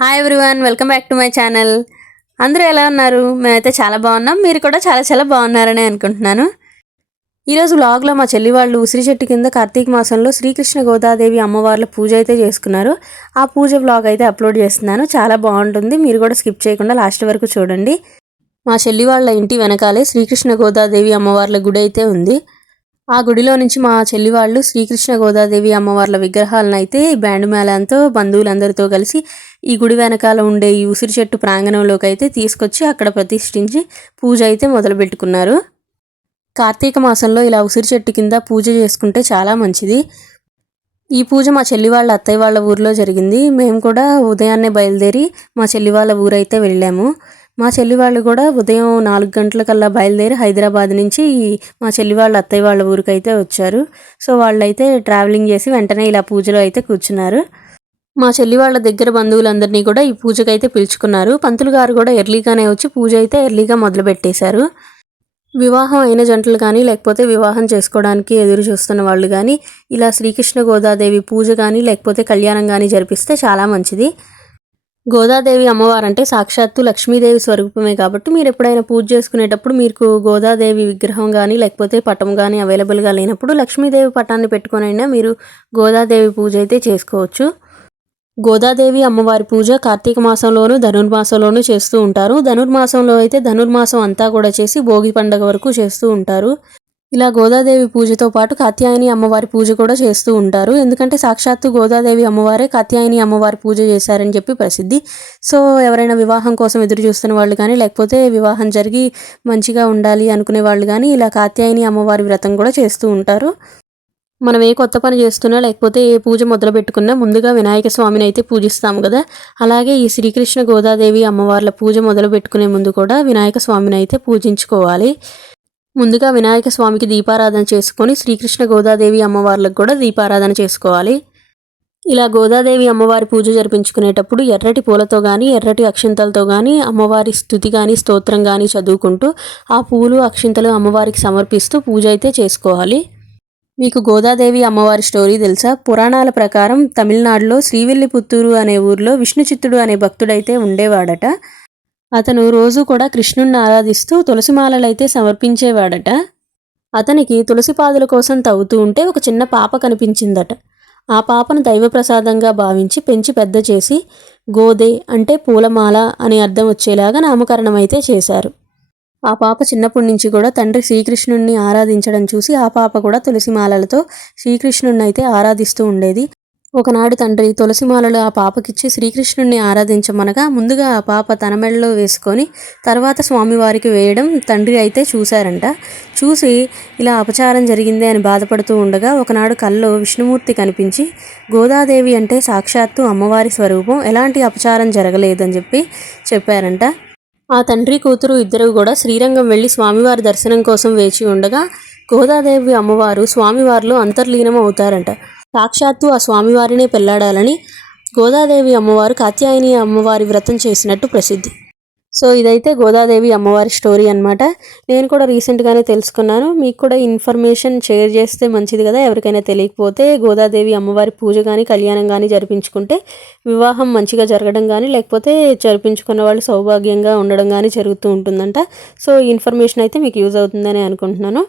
Hi everyone welcome back to my channel అందరూ ఎలా ఉన్నారు? మేమైతే చాలా బాగున్నాం. మీరు కూడా చాలా చాలా బాగున్నారని అనుకుంటున్నాను. ఈరోజు వ్లాగ్లో మా చెల్లి వాళ్ళు ఉసిరి చెట్టు కింద కార్తీక మాసంలో శ్రీకృష్ణ గోదాదేవి అమ్మవార్ల పూజ అయితే చేసుకున్నారు. ఆ పూజ వ్లాగ్ అయితే అప్లోడ్ చేస్తున్నాను. చాలా బాగుంటుంది. మీరు కూడా స్కిప్ చేయకుండా లాస్ట్ వరకు చూడండి. మా చెల్లి వాళ్ళ ఇంటి వెనకాలే శ్రీకృష్ణ గోదాదేవి అమ్మవార్ల గుడి అయితే ఉంది. ఆ గుడిలో నుంచి మా చెల్లి వాళ్ళు శ్రీకృష్ణ గోదాదేవి అమ్మవార్ల విగ్రహాలను అయితే బ్యాండ్ మేళంతో బంధువులందరితో కలిసి ఈ గుడి వెనకాల ఉండే ఈ ఉసిరి చెట్టు ప్రాంగణంలోకి అయితే తీసుకొచ్చి అక్కడ ప్రతిష్ఠించి పూజ అయితే మొదలు పెట్టుకున్నారు కార్తీక మాసంలో ఇలా ఉసిరి చెట్టు కింద పూజ చేసుకుంటే చాలా మంచిది. ఈ పూజ మా చెల్లి వాళ్ళ అత్తయ్య వాళ్ళ ఊర్లో జరిగింది. మేము కూడా ఉదయాన్నే బయలుదేరి మా చెల్లి వాళ్ళ ఊరైతే వెళ్ళాము. మా చెల్లి వాళ్ళు కూడా ఉదయం నాలుగు గంటలకల్లా బయలుదేరి హైదరాబాద్ నుంచి మా చెల్లి వాళ్ళ అత్తయ్య వాళ్ళ ఊరికైతే వచ్చారు. సో వాళ్ళైతే ట్రావెలింగ్ చేసి వెంటనే ఇలా పూజలో అయితే కూర్చున్నారు. మా చెల్లి వాళ్ళ దగ్గర బంధువులందరినీ కూడా ఈ పూజకైతే పిలుచుకున్నారు. పంతులు గారు కూడా ఎర్లీగానే వచ్చి పూజ అయితే ఎర్లీగా మొదలుపెట్టేశారు వివాహం అయిన జంటలు కానీ లేకపోతే వివాహం చేసుకోవడానికి ఎదురు చూస్తున్న వాళ్ళు కానీ ఇలా శ్రీకృష్ణ గోదాదేవి పూజ కానీ లేకపోతే కళ్యాణం కానీ జరిపిస్తే చాలా మంచిది. గోదాదేవి అమ్మవారంటే సాక్షాత్తు లక్ష్మీదేవి స్వరూపమే కాబట్టి మీరు ఎప్పుడైనా పూజ చేసుకునేటప్పుడు మీకు గోదాదేవి విగ్రహం కానీ లేకపోతే పటం కానీ అవైలబుల్గా లేనప్పుడు లక్ష్మీదేవి పటాన్ని పెట్టుకునైనా మీరు గోదాదేవి పూజ అయితే చేసుకోవచ్చు. గోదాదేవి అమ్మవారి పూజ కార్తీక మాసంలోను ధనుర్మాసంలోనూ చేస్తూ ఉంటారు. ధనుర్మాసంలో అయితే ధనుర్మాసం అంతా కూడా చేసి భోగి పండగ వరకు చేస్తూ ఉంటారు. ఇలా గోదాదేవి పూజతో పాటు కాత్యాయని అమ్మవారి పూజ కూడా చేస్తూ ఉంటారు. ఎందుకంటే సాక్షాత్తు గోదాదేవి అమ్మవారే కాత్యాయని అమ్మవారి పూజ చేశారని చెప్పి ప్రసిద్ధి. సో ఎవరైనా వివాహం కోసం ఎదురు చూస్తున్న వాళ్ళు కానీ లేకపోతే వివాహం జరిగి మంచిగా ఉండాలి అనుకునే వాళ్ళు కానీ ఇలా కాత్యాయని అమ్మవారి వ్రతం కూడా చేస్తూ ఉంటారు. మనం ఏ కొత్త పని చేస్తున్నా లేకపోతే ఏ పూజ మొదలు పెట్టుకున్నా ముందుగా వినాయక స్వామిని అయితే పూజిస్తాము కదా. అలాగే ఈ శ్రీకృష్ణ గోదాదేవి అమ్మవార్ల పూజ మొదలు పెట్టుకునే ముందు కూడా వినాయక స్వామిని అయితే పూజించుకోవాలి. ముందుగా వినాయక స్వామికి దీపారాధన చేసుకొని శ్రీకృష్ణ గోదాదేవి అమ్మవార్లకు కూడా దీపారాధన చేసుకోవాలి. ఇలా గోదాదేవి అమ్మవారి పూజ జరిపించుకునేటప్పుడు ఎర్రటి పూలతో కానీ ఎర్రటి అక్షింతలతో కానీ అమ్మవారి స్థుతి కానీ స్తోత్రం కానీ చదువుకుంటూ ఆ పూలు అక్షింతలు అమ్మవారికి సమర్పిస్తూ పూజ అయితే చేసుకోవాలి. మీకు గోదాదేవి అమ్మవారి స్టోరీ తెలుసా? పురాణాల ప్రకారం తమిళనాడులో శ్రీవిల్లిపుత్తూరు అనే ఊర్లో విష్ణుచిత్తుడు అనే భక్తుడైతే ఉండేవాడట. అతను రోజు కూడా కృష్ణుణ్ణి ఆరాధిస్తూ తులసిమాలలైతే సమర్పించేవాడట. అతనికి తులసిపాదుల కోసం తవ్వుతూ ఉంటే ఒక చిన్న పాప కనిపించిందట. ఆ పాపను దైవప్రసాదంగా భావించి పెంచి పెద్ద చేసి గోదే అంటే పూలమాల అని అర్థం వచ్చేలాగా నామకరణం అయితే చేశారు. ఆ పాప చిన్నప్పటి నుంచి కూడా తండ్రి శ్రీకృష్ణుణ్ణి ఆరాధించడం చూసి ఆ పాప కూడా తులసిమాలలతో శ్రీకృష్ణుణ్ణి అయితే ఆరాధిస్తూ ఉండేది. ఒకనాడు తండ్రి తులసిమాలలో ఆ పాపకిచ్చి శ్రీకృష్ణుణ్ణి ఆరాధించమనగా ముందుగా ఆ పాప తన మెడలో వేసుకొని తర్వాత స్వామివారికి వేయడం తండ్రి అయితే చూశారంట. చూసి ఇలా అపచారం జరిగిందే అని బాధపడుతూ ఉండగా ఒకనాడు కల్లో విష్ణుమూర్తి కనిపించి గోదాదేవి అంటే సాక్షాత్తు అమ్మవారి స్వరూపం. ఎలాంటి అపచారం జరగలేదని చెప్పి చెప్పారంట. ఆ తండ్రి కూతురు ఇద్దరు కూడా శ్రీరంగం వెళ్ళి స్వామివారి దర్శనం కోసం వేచి ఉండగా గోదాదేవి అమ్మవారు స్వామివారిలో అంతర్లీనం అవుతారంట సాక్షాత్తు ఆ స్వామివారినే పెళ్ళాడాలని గోదాదేవి అమ్మవారు కాత్యాయని అమ్మవారి వ్రతం చేసినట్టు ప్రసిద్ధి. సో ఇదైతే గోదాదేవి అమ్మవారి స్టోరీ అనమాట నేను కూడా రీసెంట్గానే తెలుసుకున్నాను. మీకు కూడా ఇన్ఫర్మేషన్ షేర్ చేస్తే మంచిది కదా. ఎవరికైనా తెలియకపోతే గోదాదేవి అమ్మవారి పూజ కానీ కళ్యాణం కానీ జరిపించుకుంటే వివాహం మంచిగా జరగడం కానీ లేకపోతే జరిపించుకున్న వాళ్ళు సౌభాగ్యంగా ఉండడం కానీ జరుగుతూ ఉంటుందంట. సో ఈ ఇన్ఫర్మేషన్ అయితే మీకు యూజ్ అవుతుందని అనుకుంటున్నాను.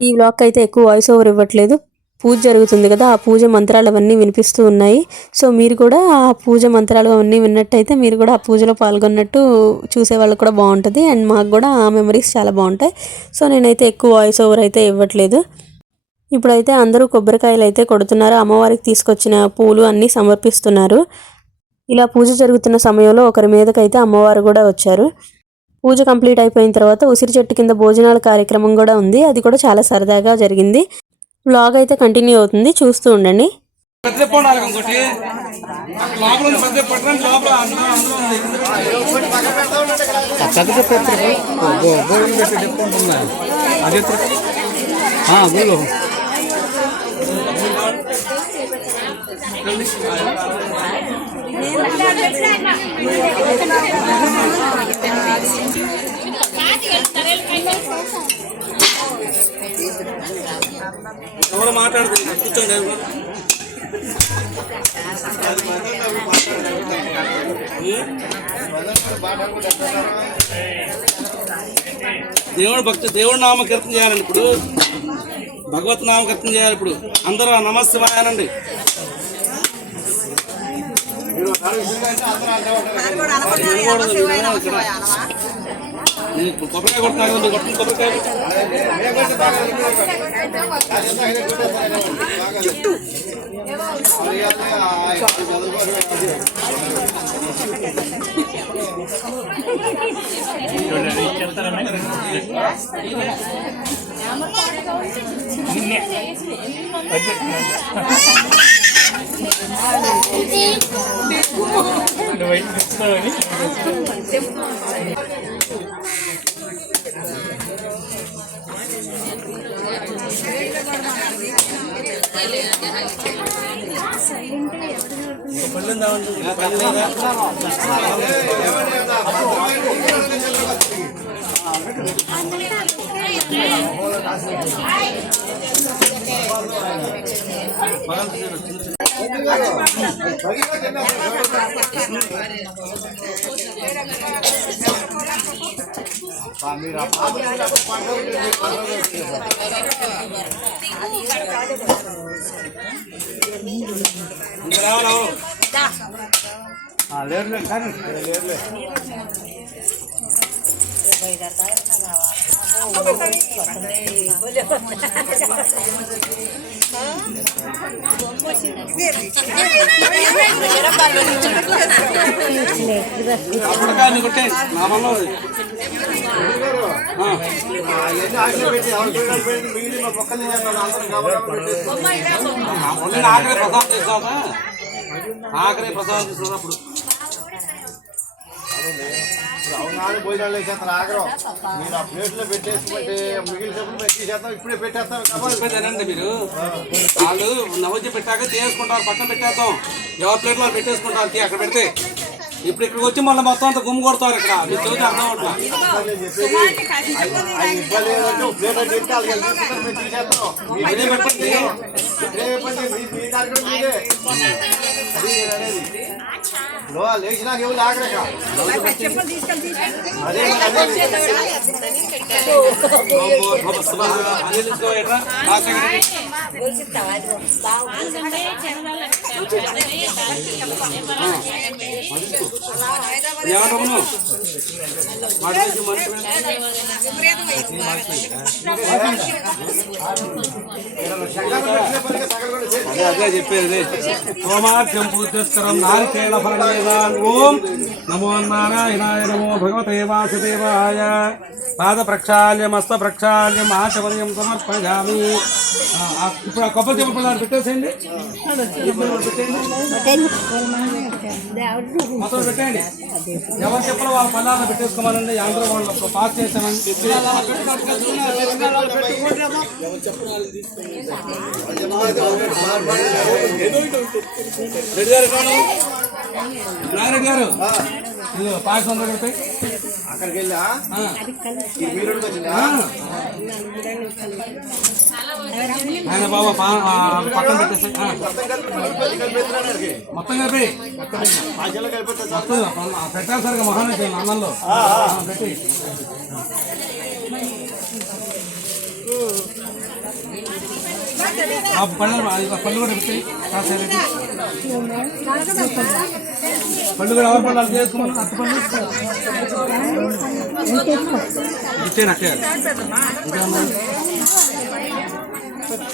ఈ బ్లాగ్ అయితే ఎక్కువ వాయిస్ ఓవర్ ఇవ్వట్లేదు. పూజ జరుగుతుంది కదా ఆ పూజ మంత్రాలు అవన్నీ వినిపిస్తూ ఉన్నాయి. సో మీరు కూడా ఆ పూజ మంత్రాలు అవన్నీ విన్నట్టయితే మీరు కూడా ఆ పూజలో పాల్గొన్నట్టు చూసే వాళ్ళకి కూడా బాగుంటుంది. అండ్ మాకు కూడా ఆ మెమరీస్ చాలా బాగుంటాయి. సో నేనైతే ఎక్కువ వాయిస్ ఓవర్ అయితే ఇవ్వట్లేదు. ఇప్పుడైతే అందరూ కొబ్బరికాయలు అయితే కొడుతున్నారు. అమ్మవారికి తీసుకొచ్చిన పూలు అన్నీ సమర్పిస్తున్నారు. ఇలా పూజ జరుగుతున్న సమయంలో ఒకరి మీదకైతే అమ్మవారు కూడా వచ్చారు. పూజ కంప్లీట్ అయిపోయిన తర్వాత ఉసిరి చెట్టు కింద భోజనాల కార్యక్రమం కూడా ఉంది. అది కూడా చాలా సరదాగా జరిగింది. బ్లాగ్ అయితే కంటిన్యూ అవుతుంది. చూస్తూ ఉండండి. ఎవరు మాట్లాడుతున్నారు? కూర్చోండి. దేవుడు భక్తి దేవుడు నామ కీర్తన చేయాలండి ఇప్పుడు. భగవత్ నామ కీర్తన చేయాలి ఇప్పుడు. అందరూ నమస్వాయనండి నేను కొబ్బరికాయ కొడుతున్నాను కొట్టిన కొబ్బరికాయ పళ్ళు ఉందామండి పళ్ళు లేదా ఇంకా రావాలి ఎవరు? లేరులే కానీ లేరులే అప్పటికాయ నీకు నా వల్ల ఆఖరి ప్రసాదం చేసావా ఆఖరి ప్రసాదం చేసావు అప్పుడు? అవునాడు భోజనాలు వేసేస్తారు ఆగ్రహం మీరు ఆ ప్లేట్లో పెట్టేసుకుంటే మిగిలిన చెప్పులు పెట్టేసేస్తాం ఇప్పుడే పెట్టేస్తాం చెప్పేదేనండి మీరు. వాళ్ళు నవజ్య పెట్టాక చేసుకుంటారు పక్కన పెట్టేద్దాం. ఎవరి ప్లేట్లో వాళ్ళు పెట్టేసుకుంటారు అక్కడ పెడితే. ఇప్పుడు ఇక్కడికి వచ్చి మళ్ళీ మొత్తం అంతా గుమ్ము కొడతారు ఇక్కడ. మీరు చదివితే అర్థం అవట్లా పెట్టండి లేచినాక ఎవరు ఆగలేక? నుంచి మనిషి అదే అదే చెప్పేది. సోమాఖ్యం పూజస్కరం నారికేళ ఫలమేదాన్ ఓం నమో నారాయణాయ నమో భగవతే వాసుదేవాయ. పాద ప్రక్షాళ్యం హస్త ప్రక్షాళ్యం ఆశవర్యం సమర్పయామి ఇప్పుడు ఆ కొబ్బరి చెప్ప పిల్లలు పెట్టేసేయండి. మొత్తం పెట్టండి ఎవరు చెప్పిన వాళ్ళ పల్లాలను పెట్టేసుకోమనండి ఆంధ్ర వాళ్ళు పాస్ చేసామని గారు నాగరెడ్డి గారు పాయసం అక్కడికి వెళ్ళా ఆయన బాబా పా- పక్కన పెట్టేసి మొత్తం కలిపి పెట్టాలి సరిగా మహానటి అన్నంలో పెట్టి ఆ పళ్ళు పళ్ళు కూడా పెట్టి పళ్ళు కూడా ఎవరి పళ్ళు వాళ్ళు అత్త పళ్ళు ఇచ్చేయండి అట్టే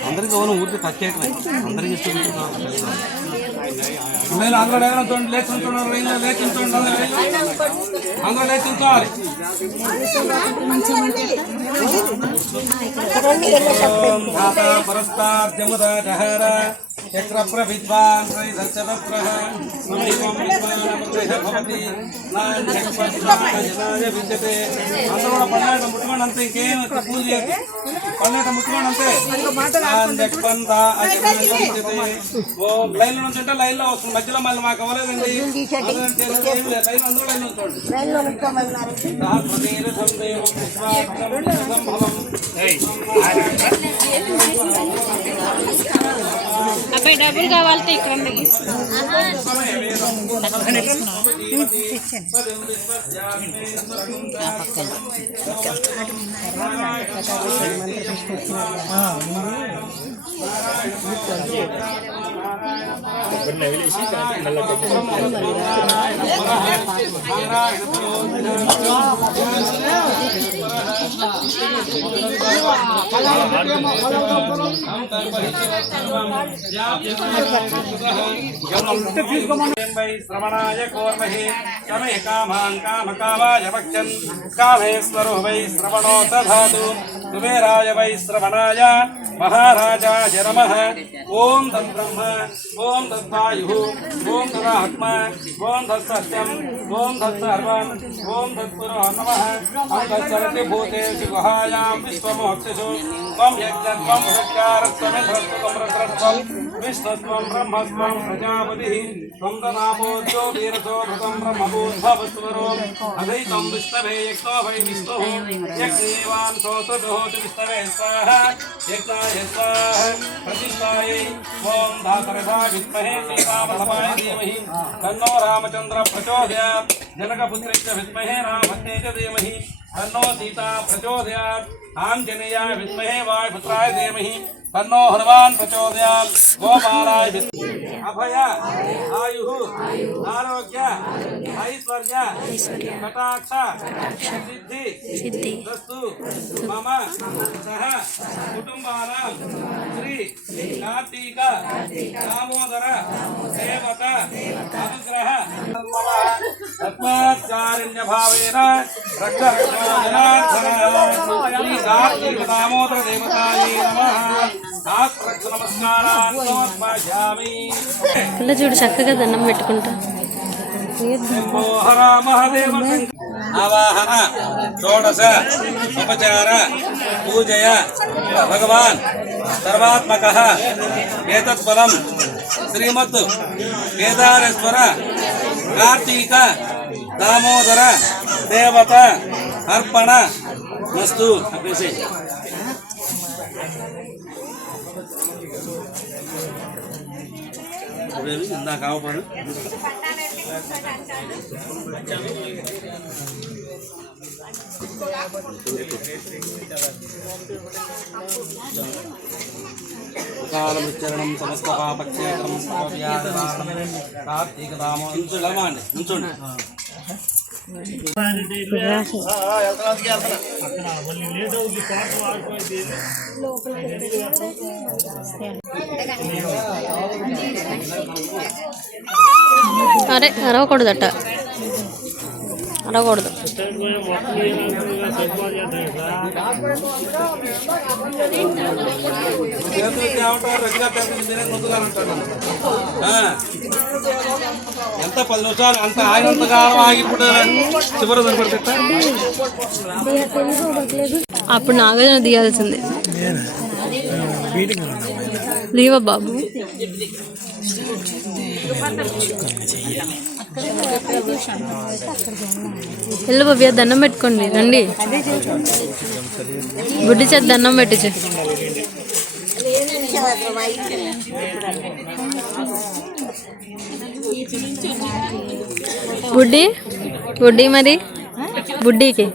అందరికి అవును ఊరికి టచ్ అందరికి ఇష్టం అందరూ లేకుండా చూడండి లేచి అందరూ లేచి परस्ताद्यमदाघहारा ఓం ధాత పరస్తాద్యముద జహర చక్రప్ర విద్వాన్ శ్రీధచ్చరత్రః అందరూ కూడా పన్నెండు ముట్టుకోండి అంతే ఇంకేం పూజ పన్నెండు ముట్టుకోండి అంతే ఓం నుంచి అంటే వస్తుంది మధ్యలో మళ్ళీ మాకు అవ్వలేదండి లైన్ అందరూ లైన్ సంభవం అబ్బాయి డబ్బులు కావాలంటే ఇక్కడ ఉండండి. వై శ్రవణాయ కోర్మహి కమే కామాన్ కామకామాయ వక్ష్యన్ కామేశ్వరో వై శ్రవణో దధాతు కుబేరాయ వై महाराजाय नमः ओं तद्ब्रह्म ब्रह्म ओं ॐ ओं ॐ तत्सत्यम् ॐ तत्सर्वम् ॐ ओं नमः। भूते गुहायां विश्वमोक्षसु। त्वं विश्वस्व ब्रह्मस्व प्रजापति त्वं ददापो ज्योतिरसो भृतं ब्रह्मभूद्भवस्वरो अधैतं विष्णवे यक्तो वै विष्णुः यज्ञेवान् विष्णवे प्रतिष्ठायै विद्महे धीमहि। तन्नो रामचन्द्र प्रचोदयात् विद्महे च धीमहि। तन्नो सीता प्रचोदयात् आञ्जनेयाय विद्महे वायुपुत्राय धीमहि। पन्नो हनुमान प्रचोदयात्। गोपालाय अभय आयु आरोग्य ऐश्वर्य कटाक्ष सिद्धि वस्तु मम सह कुटुम्बानां श्री कार्तिक दामोदर देवता। अनुग्रह। దేవతాయే నమస్కారాన్ని పిల్ల చూడు చక్కగా దండం పెట్టుకుంటా. ఆవాహన షోడశ ఉపచార పూజయ భగవాన్ సర్వాత్మక ఏతత్ఫలం శ్రీమత్ కేదారేశ్వర కార్తీక దామోదర దేవత అర్పణ మస్తు అప్పేసి ఇందాక ఆవపడు కాలమిచ్చరణం సమస్త పాపక్షేత్రం అరే అరవకూడదట. ఆ. ఎంత పది నిమిషాలు అంత ఆయనంతకాలం ఆగిపోతారు? చివరి అప్పుడు నాగార్జున తీయాల్సిందే. లీవా బాబు. వెళ్ళు భవ్య దండం పెట్టుకోండి రండి. బుడ్డి చేత దండం పెట్టచ్చు బుడ్డి బుడ్డి మరి బుడ్డికి.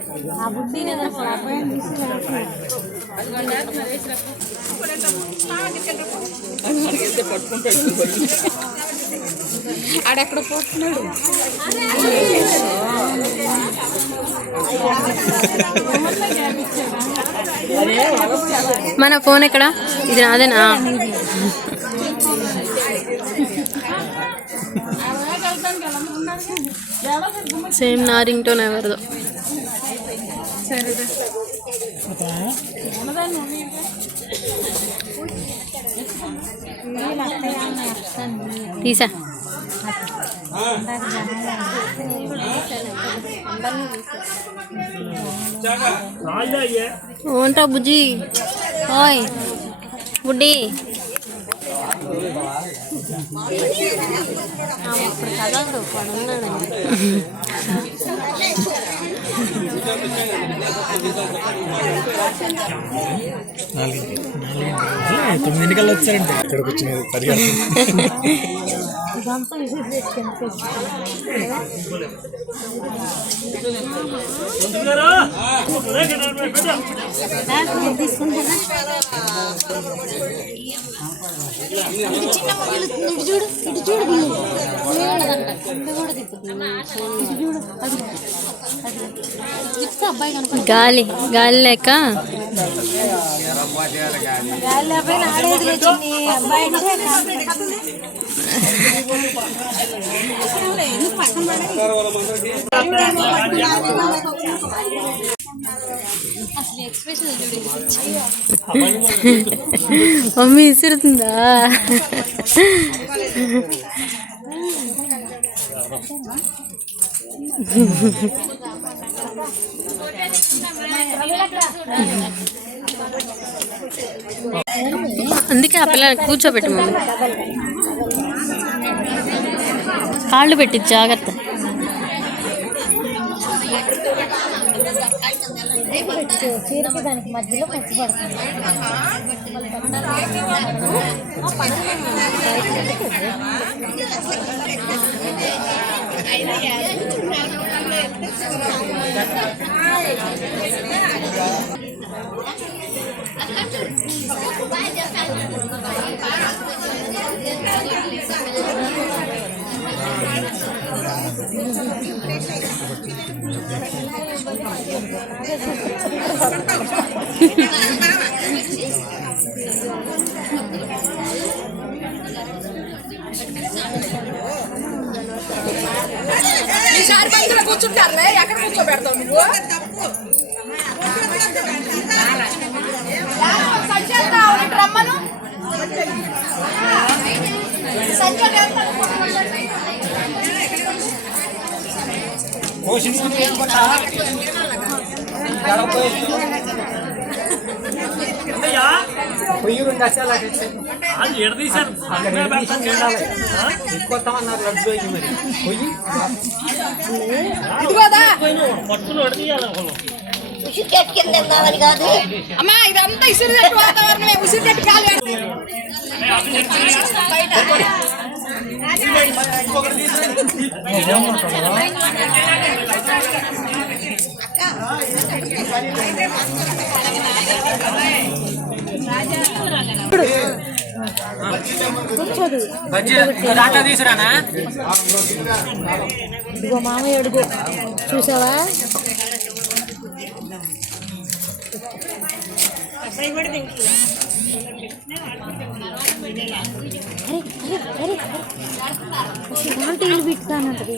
ఆడెక్కడ పోతున్నాడు? మన ఫోన్ ఎక్కడ? ఇది నాదేనా? సేమ్ నా రింగ్ టోన్ ఎవరిదో. తీసా. ఓంటా బుజ్జి? ఓయ్ బుడ్డి. ఇప్పుడు కదలదు పడున్నాడు తొమ్మిదింటికల్లా వచ్చారంటే. ఇక్కడికి వచ్చినది పది చూడు ఇటు చూడు బిల్లు చూడదంట కింద కూడా తిప్పుతుంది ఇటు చూడు అది తిప్పితే అబ్బాయి కనుక గాలి గాలి లేక అబ్బాయి ఆడేది అబ్బాయి మమ్మీ ఇసురుతుందా అందుకే ఆ పిల్ల కూర్చోబెట్టు మమ్మీ. కాళ్ళు పెట్టి జాగ్రత్త. చీరకి దానికి మధ్యలో పచ్చి పడుతుంది కూర్చుంటారులే ఎక్కడ కూర్చోబెడతావు నువ్వు సంచాలు కావాలి ఇటు రమ్మను సంచాలు ఎంత పొయ్యి అసలు కొత్తమన్నారు లడ్డు అయింది మరి పొయ్యి ఇదిగోదా అమ్మా ఇదంతా ఇసురుదట్టు వాతావరణమే ఉసిరిదట్టు కాలు బయట. దాంట్లో తీసురానా ఇదిగో మామయ్య అడుగు చూసావా? ಘಾಟಿ ಇಲ್ಲಿ ಬಿಟ್ಕಾನಂದ್ರಿ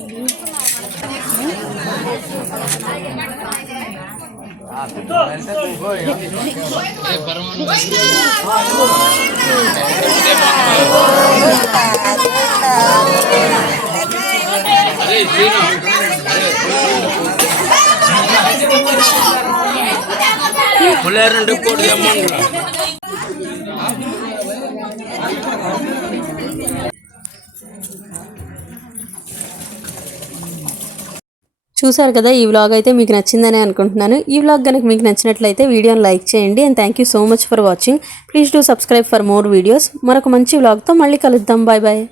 பிள்ளையார் ரெண்டு போட்டு ஏமாந்துடா చూసారు కదా ఈ వ్లాగ్ అయితే మీకు నచ్చిందని అనుకుంటున్నాను. ఈ వ్లాగ్ కనుక మీకు నచ్చినట్లయితే వీడియోని లైక్ చేయండి. And thank you so much for watching please do subscribe for more videos మరొక మంచి వ్లాగ్తో మళ్ళీ కలుద్దాం. Bye bye